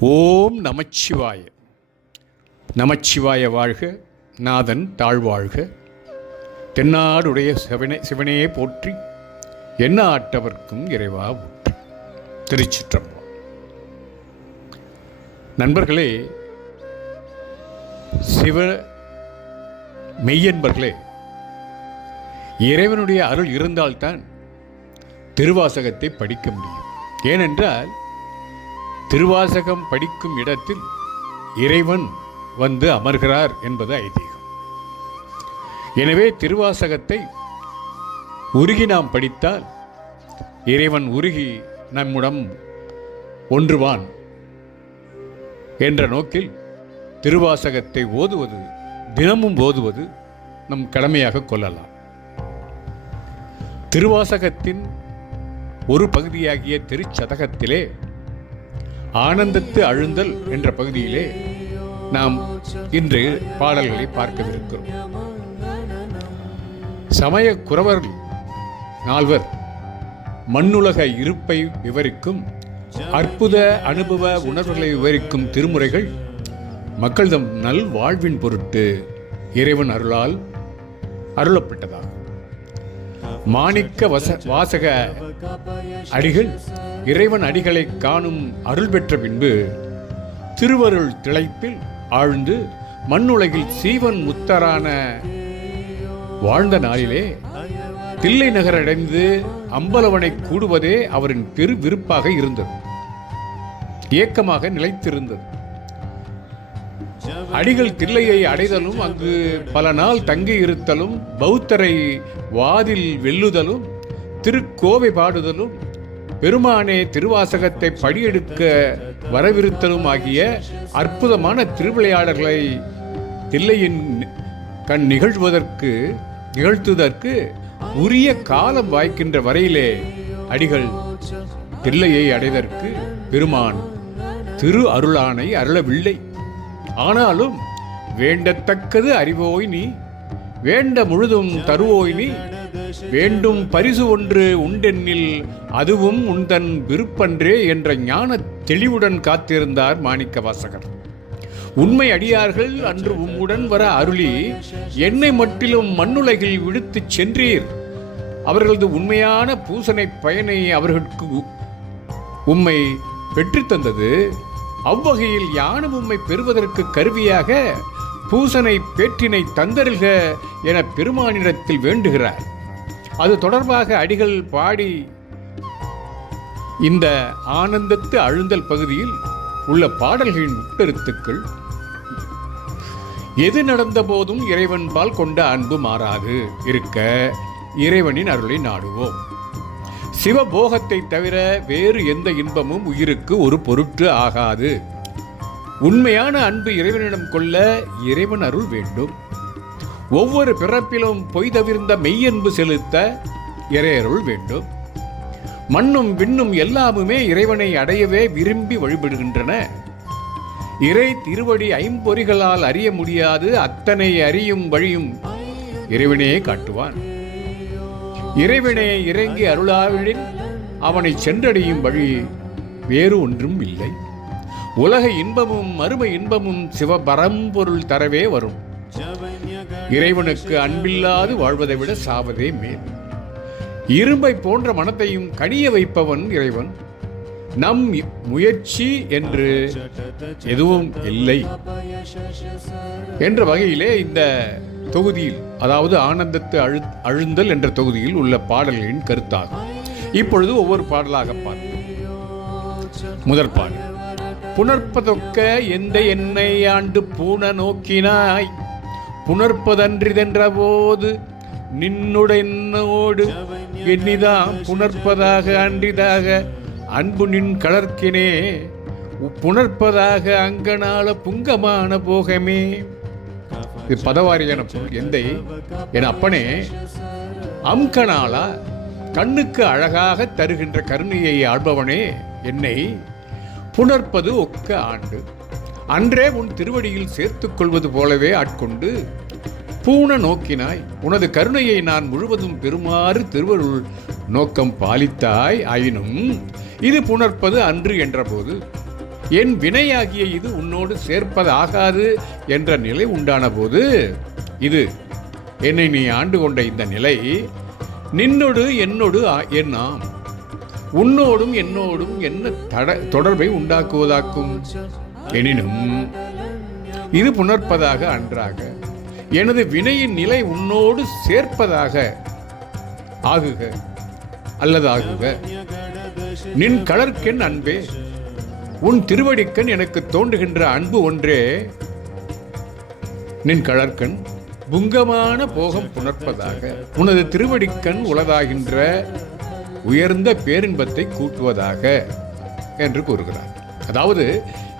ஓம் நமச்சிவாய. நமச்சிவாய வாழ்க நாதன் தாழ்வாழ்க. தென்னாடுடைய சிவனே சிவனே போற்றி என்ன ஆட்டவர்க்கும் இறைவா ஊற்றி திருச்சிற்றம்பலம். நண்பர்களே சிவ மெய்யன்பர்களே இறைவனுடைய அருள் இருந்தால்தான் திருவாசகத்தை படிக்க முடியும். ஏனென்றால் திருவாசகம் படிக்கும் இடத்தில் இறைவன் வந்து அமர்கிறார் என்பது ஐதீகம். எனவே திருவாசகத்தை உருகி நாம் படித்தால் இறைவன் உருகி நம்முடம் ஒன்றுவான் என்ற நோக்கில் திருவாசகத்தை ஓதுவது தினமும் ஓதுவது நம் கடமையாக கொள்ளலாம். திருவாசகத்தின் ஒரு பகுதியாகிய திருச்சதகத்திலே ஆனந்தத்து அழுந்தல் என்ற பகுதியிலே நாம் இன்று பாடல்களை பார்க்கவிருக்கிறோம். சமய குறவர்கள் நால்வர் மண்ணுலக இருப்பை விவரிக்கும் அற்புத அனுபவ உணர்வுகளை விவரிக்கும் திருமுறைகள் மக்கள்தம் நல் வாழ்வின் பொருட்டு இறைவன் அருளால் அருளப்பட்டதாகும். மாணிக்க வச வாசக அடிகள் இறைவன் அடிகளை காணும் அருள் பெற்ற பின்பு திருவருள் திளைப்பில் ஆழ்ந்து மண்ணுலகில் சீவன் முத்தரான வாழ்ந்த நாளிலே தில்லை நகரடைந்து அம்பலவனை கூடுவதே அவரின் பெரு விருப்பாக இருந்தது. ஏக்கமாக நிலைத்திருந்தது. அடிகள் தில்லையை அடைதலும் அங்கு பல நாள் தங்கி இருத்தலும் பௌத்தரை வாதில் வெல்லுதலும் திருக்கோவை பாடுதலும் பெருமானே திருவாசகத்தை படியெடுக்க வரவிருத்தலும் ஆகிய அற்புதமான திருவிளையாடல்களை தில்லையின் கண் நிகழ்வதற்கு நிகழ்த்துவதற்கு உரிய காலம் வாய்க்கின்ற வரையிலே அடிகள் தில்லையை அடைதற்கு பெருமான் திரு அருளானை அருளவில்லை. ஆனாலும் வேண்டத்தக்கது அறிவோய் நீ வேண்ட முழுதும் தருவோய் நீ வேண்டும் பரிசு ஒன்று உண்டென்னில் அதுவும் உந்தன் விருப்பன்றே என்ற ஞான தெளிவுடன் காத்திருந்தார் மாணிக்க வாசகர் உண்மை அடியார்கள் அன்று உம்முடன் வர அருளி என்னை மட்டிலும் மண்ணுலகில் விடுத்துச் சென்றீர். அவர்களது உண்மையான பூசனை பயனை அவர்களுக்கு உ- உம்மை பெற்றுத்தந்தது அவ்வகையில் யானும் உம்மை பெறுவதற்கு கருவியாக பூசனை பேற்றினை தந்தருக என பெருமானிடத்தில் வேண்டுகிறார். அது தொடர்பாக அடிகள் பாடி இந்த ஆனந்தத்து அழுந்தல் பகுதியில் உள்ள பாடல்களின் உட்கருத்துக்கள் எது நடந்த போதும் இறைவன் பால் கொண்ட அன்பு மாறாது. இருக்க இறைவனின் அருளை நாடுவோம். சிவபோகத்தை தவிர வேறு எந்த இன்பமும் உயிருக்கு ஒரு பொருட்டு ஆகாது. உண்மையான அன்பு இறைவனிடம் கொள்ள இறைவன் அருள் வேண்டும். ஒவ்வொரு பிறப்பிலும் பொய் தவிர்ந்த மெய்யன்பு செலுத்த இறையருள் வேண்டும். மண்ணும் விண்ணும் எல்லாமுமே இறைவனை அடையவே விரும்பி வழிபடுகின்றன. இறை திருவடி ஐம்பொறிகளால் அறிய முடியாது அத்தனை அறியும் வழியும் இறைவனே காட்டுவான். இறைவனே இறங்கி அருளாவிடின் அவனை சென்றடையும் வழி வேறு ஒன்றும் இல்லை. உலக இன்பமும் மறுமை இன்பமும் சிவபரம்பொருள் தரவே வரும். இறைவனுக்கு அன்பில்லாது வாழ்வதை விட சாவதே மேல். இரும்பை போன்ற மனத்தையும் கனிய வைப்பவன் இறைவன். நம் முயற்சி என்று எதுவும் இல்லை என்ற வகையிலே இந்த தொகுதியில் அதாவது ஆனந்தத்து அழு அழுந்தல் என்ற தொகுதியில் உள்ள பாடல்களின் கருத்தாகும் இப்பொழுது ஒவ்வொரு பாடலாக பார்ப்போம். முதற் பாடல். புணர்ப்பதொக்க எந்த என்னை ஆண்டு பூன நோக்கினாய்? புணர்ப்பதன்றிதென்ற போது நின்னுடனோடு எண்ணிதாம் புணர்ப்பதாக அன்றிதாக அன்பு நின் கலர்க்கினே புணர்ப்பதாக அங்கனால புங்கமான போகமே. இது பதவாரியான எந்தை? என் அப்பனே அம்கனாலா கண்ணுக்கு அழகாக தருகின்ற கருணையை ஆள்பவனே. என்னை புணர்ப்பது ஒக்க ஆண்டு. அன்றே உன் திருவடியில் சேர்த்துக் கொள்வது போலவே ஆட்கொண்டு பூண நோக்கினாய். உனது கருணையை நான் முழுவதும் பெறுமாறு திருவருள் நோக்கம் பாலித்தாய். ஆயினும் இது புணர்ப்பது அன்று என்றபோது என் வினையாகிய இது உன்னோடு சேர்ப்பதாகாது என்ற நிலை உண்டான போது இது என்னை நீ ஆண்டு கொண்ட இந்த நிலை நின்னோடு என்னோடு என்னாம். உன்னோடும் என்னோடும் என்ன தட தொடர்பை உண்டாக்குவதாக்கும்? எனினும் இது புணர்ப்பதாக அன்றாக எனது வினையின் நிலை உன்னோடு சேர்ப்பதாக ஆகுக அல்லது ஆகுக. நின் கலர்க்கென் அன்பே உன் திருவடிக்கண் எனக்கு தோன்றுகின்ற அன்பு ஒன்றே. நின் கலர்க்கண் புங்கமான போகம் புணர்ப்பதாக உனது திருவடிக்கண் உளதாகின்ற உயர்ந்த பேரின்பத்தை கூட்டுவதாக என்று கூறுகிறார். அதாவது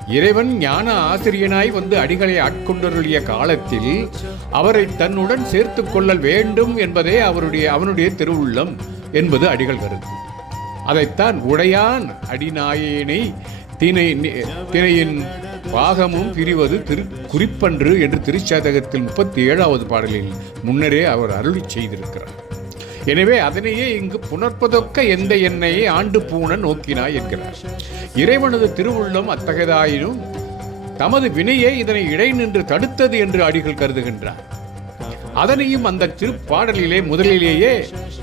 இறைவன் ஞான ஆசிரியனாய் வந்து அடிகளை ஆட்கொண்டருளிய காலத்தில் அவரை தன்னுடன் சேர்த்துக் கொள்ளல் வேண்டும் என்பதே அவருடைய அவனுடைய திருவுள்ளம் என்பது அடிகள் கருத்து. அதைத்தான் உடையான் அடிநாயேனை திணை திணையின் பாகமும் பிரிவது திரு குறிப்பன்று என்று திருச்சாதகத்தில் முப்பத்தி ஏழாவது பாடலில் முன்னரே அவர் அருளி செய்திருக்கிறார். எனவே அதனையே இங்கு புணர்ப்பதொக்க எந்த எண்ணெயை ஆண்டு பூண நோக்கினாய் என்கிறார். இறைவனது திருவுள்ளம் அத்தகையதாயினும் தமது வினையை இதனை இடை நின்று தடுத்தது என்று அடிகள் கருதுகின்றார். அதனையும் அந்த திருப்பாடலிலே முதலிலேயே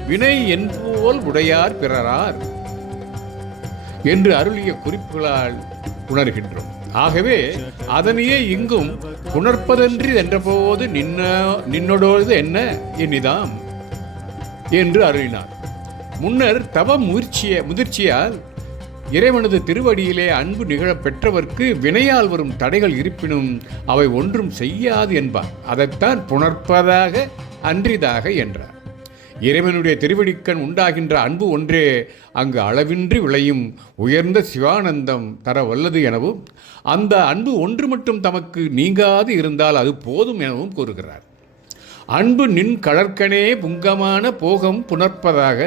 வினை என்போல் உடையார் பிறரார் என்று அருளிய குறிப்புகளால் உணர்கின்றோம். ஆகவே அதனையே இங்கும் புணர்ப்பதன்றி என்றபோது நின்ன நின்னோடோது என்ன எண்ணிதாம்? என்று அருளினார். முன்னர் தவ முயற்சிய முதிர்ச்சியால் இறைவனது திருவடியிலே அன்பு நிகழ பெற்றவர்க்கு வினையால் வரும் தடைகள் இருப்பினும் அவை ஒன்றும் செய்யாது என்பார். அதைத்தான் புணர்ப்பதாக அன்றிதாக என்றார். இறைவனுடைய திருவடிக்கண் உண்டாகின்ற அன்பு ஒன்றே அங்கு அளவின்றி விளையும் உயர்ந்த சிவானந்தம் தர வல்லது எனவும் அந்த அன்பு ஒன்று மட்டும் தமக்கு நீங்காது இருந்தால் அது போதும் எனவும் கூறுகிறார். அன்பு நின் கழற்கனே புங்கமான போகம் புணர்ப்பதாக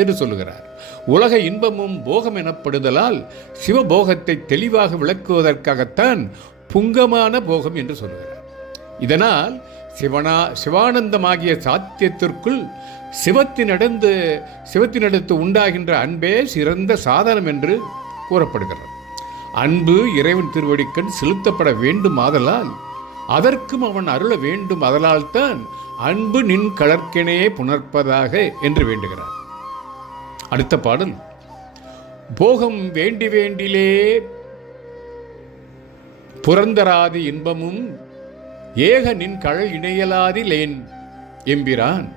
என்று சொல்லுகிறார். உலக இன்பமும் போகம் எனப்படுதலால் சிவபோகத்தை தெளிவாக விளக்குவதற்காகத்தான் புங்கமான போகம் என்று சொல்லுகிறார். இதனால் சிவனா சிவானந்தமாகிய சாத்தியத்திற்குள் சிவத்தினடந்து சிவத்தினடுத்து உண்டாகின்ற அன்பே சிறந்த சாதனம் என்று கூறப்படுகிறது. அன்பு இறைவன் திருவடிக்கண் செலுத்தப்பட வேண்டும் ஆதலால் அதற்கும் அவன் அருள வேண்டும் அதனால் தான் அன்பு நின் கலர்க்கினையே புணர்ப்பதாக என்று வேண்டுகிறார். அடுத்த பாடல். போகம் வேண்டி வேண்டிலே புரந்தராதி இன்பமும் ஏக நின் கழல் இணையலாதிலேன் எம்பிரான்.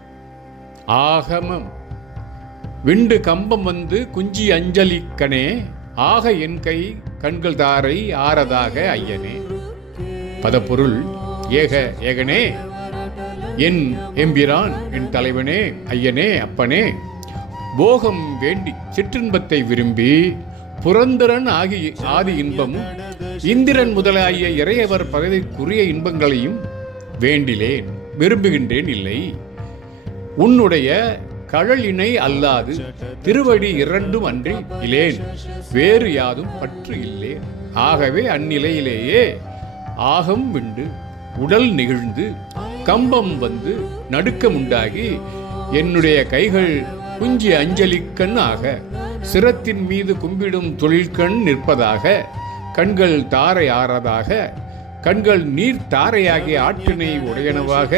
ஆகமம். விண்டு கம்பம் வந்து குஞ்சி அஞ்சலிக்கனே ஆக என் கை கண்கள் தாரை ஆறதாக ஐயனே. பதப்பொருள் ஏக ஏகனே. என் எம்பிரான் என் தலைவனே ஐயனே அப்பனே. போகம் வேண்டி சிற்றின்பத்தை விரும்பி புரந்தரன் ஆகி ஆதி இன்பமும் இந்திரன் முதலாகிய இறையவர் பகுதிக்குரிய இன்பங்களையும் வேண்டிலேன் விரும்புகின்றேன் இல்லை. உன்னுடைய கழலினை அல்லாது திருவடி இரண்டும் அன்றி இலேன் வேறு யாதும் பற்று இல்லை. ஆகவே அந்நிலையிலேயே ஆகம் விண்டு உடல் நிகழ்ந்து கம்பம் வந்து நடுக்கம் உண்டாகி என்னுடைய கைகள் குஞ்சி அஞ்சலிக்கண் ஆக சிரத்தின் மீது கும்பிடும் தொழில்கண் நிற்பதாக கண்கள் தாரை ஆறதாக கண்கள் நீர் தாரையாகிய ஆற்றினை உடையனவாக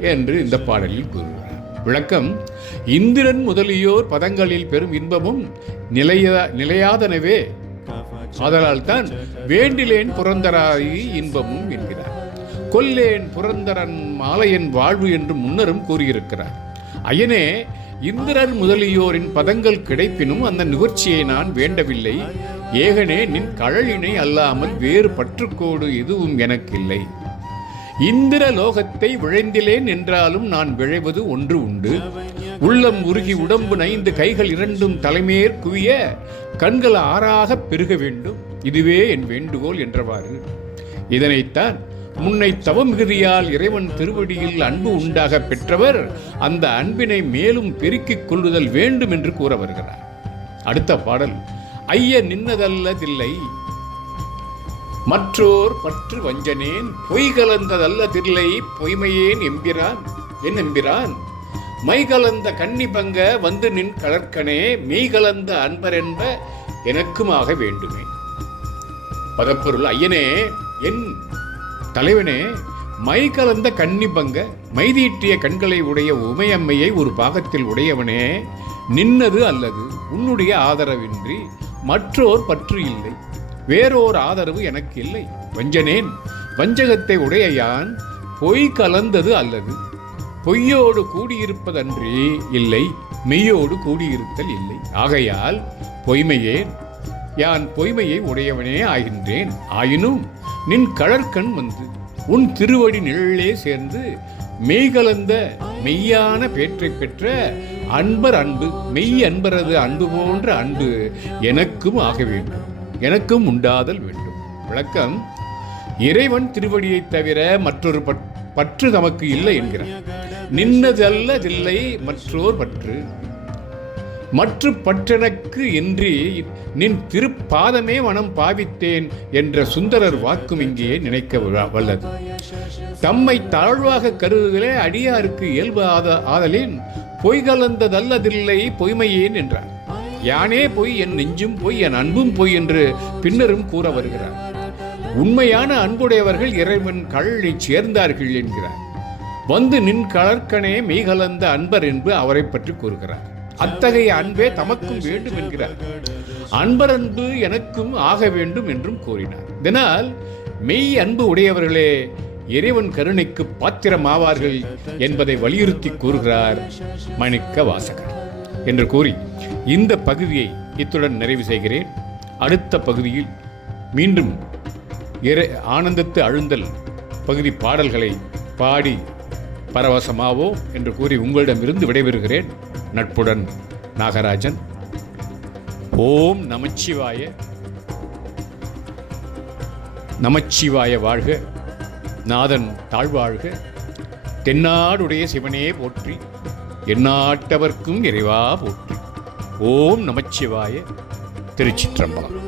என்று இந்த பாடலில் கூறுகிறார். விளக்கம் இந்திரன் முதலியோர் பதங்களில் பெரும் இன்பமும் நிலையா நிலையாதனவே. ஆதலால் தான் வேண்டிலேன் புரந்தராயி இன்பமும் கொல்லேன் புரந்தரன் மாலையன் வாழ்வு என்று முன்னரும் கூறியிருக்கிறார். அயனே இந்திரன் முதலியோரின் பதங்கள் கிடைப்பினும் அந்த நுகர்ச்சியை நான் வேண்டவில்லை. ஏகனே நின் கழலினை அல்லாமல் வேறு பற்றுக்கோடு எதுவும் எனக்கில்லை. இந்திர லோகத்தை விழைந்திலேன் என்றாலும் நான் விழைவது ஒன்று உண்டு. உள்ளம் உருகி உடம்பு நைந்து கைகள் இரண்டும் தலைமேற் குவிய கண்கள் ஆறாக பெருக வேண்டும். இதுவே என் வேண்டுகோள் என்றவாறு. இதனைத்தான் முன்னை தவமிகுதியால் இறைவன் திருவடியில் அன்பு உண்டாக பெற்றவர் அந்த அன்பினை மேலும் பெருக்கிக் கொள்ளுதல் வேண்டும் என்று கூற வருகிறார். அடுத்த பாடல் ஐய நின்னதல்லதில்லை மற்றோர் பற்று வஞ்சனேன் பொய் கலந்ததல்லதில்லை பொய்மையேன் எம்பிரான் என் எம்பிரான். மை கலந்த கன்னி பங்க வந்து நின் கலர்க்கனே மெய் கலந்த அன்பர் என்ப எனக்குமாக வேண்டுமே. பதப்பொருள் ஐயனே என் தலைவனே மை கலந்த கன்னிபங்க மைதீட்டிய கண்களை உடைய உமையம்மையை ஒரு பாகத்தில் உடையவனே நின்னது அல்லது உன்னுடைய ஆதரவின்றி மற்றோர் பற்று இல்லை. வேறோர் ஆதரவு எனக்கு இல்லை. வஞ்சனேன் வஞ்சகத்தை உடைய யான் பொய் கலந்தது அல்லது பொய்யோடு கூடியிருப்பதன்றி இல்லை மெய்யோடு கூடியிருத்தல் இல்லை. ஆகையால் பொய்மையேன் யான் பொய்மையை உடையவனே ஆகின்றேன். ஆயினும் நின் கழற்கண் வந்து உன் திருவடி நிழலே சேர்ந்து மெய்கலந்த மெய்யான பேற்றை பெற்ற அன்பர் அன்பு மெய் அன்பரது அன்பு போன்ற அன்பு எனக்கும் ஆக வேண்டும். எனக்கும் உண்டாதல் வேண்டும். விளக்கம் இறைவன் திருவடியைத் தவிர மற்றொரு பற்று நமக்கு இல்லை என்கிறார். நின்னதல்லதில்லை மற்றோர் பற்று. மற்ற பற்றனக்கு இன்றி நின் திருப்பாதமே மனம் பாவித்தேன் என்ற சுந்தரர் வாக்கும் இங்கே நினைக்க வல்லது. தம்மை தாழ்வாக கருதுதலே அடியாருக்கு இயல்பு ஆத ஆதலின் பொய் கலந்ததல்லதில்லை பொய்மையேன் என்றார் யானே பொய் என் நெஞ்சும் பொய் என் அன்பும் பொய் என்று பின்னரும் கூற வருகிறார். உண்மையான அன்புடையவர்கள் இறைவன் கழலை சேர்ந்தார்கள் என்கிறார். வந்து நின் கலர்க்கனே மெய்கலந்த அன்பர் என்று அவரை பற்றி கூறுகிறார். அத்தகைய அன்பே தமக்கும் வேண்டும் என்கிறார். அன்பரன்பு எனக்கும் ஆக வேண்டும் என்றும் கூறினார். இதனால் மெய் அன்பு உடையவர்களே இறைவன் கருணைக்கு பாத்திரமாவார்கள் என்பதை வலியுறுத்தி கூறுகிறார் மணிக்க வாசகர். என்று கூறி இந்த பகுதியை இத்துடன் நிறைவு செய்கிறேன். அடுத்த பகுதியில் மீண்டும் இறை ஆனந்தத்து அழுந்தல் பகுதி பாடல்களை பாடி பரவசமாவோ என்று கூறி உங்களிடமிருந்து விடைபெறுகிறேன். நட்புடன் நாகராஜன். ஓம் நமச்சிவாய. நமச்சிவாய வாழ்க. நாதன் தாழ்வாழ்க. தென்னாடுடைய சிவனே போற்றி. எந்நாட்டவர்க்கும் இறைவா போற்றி. ஓம் நமச்சிவாய. திருச்சிற்றம்பலம்.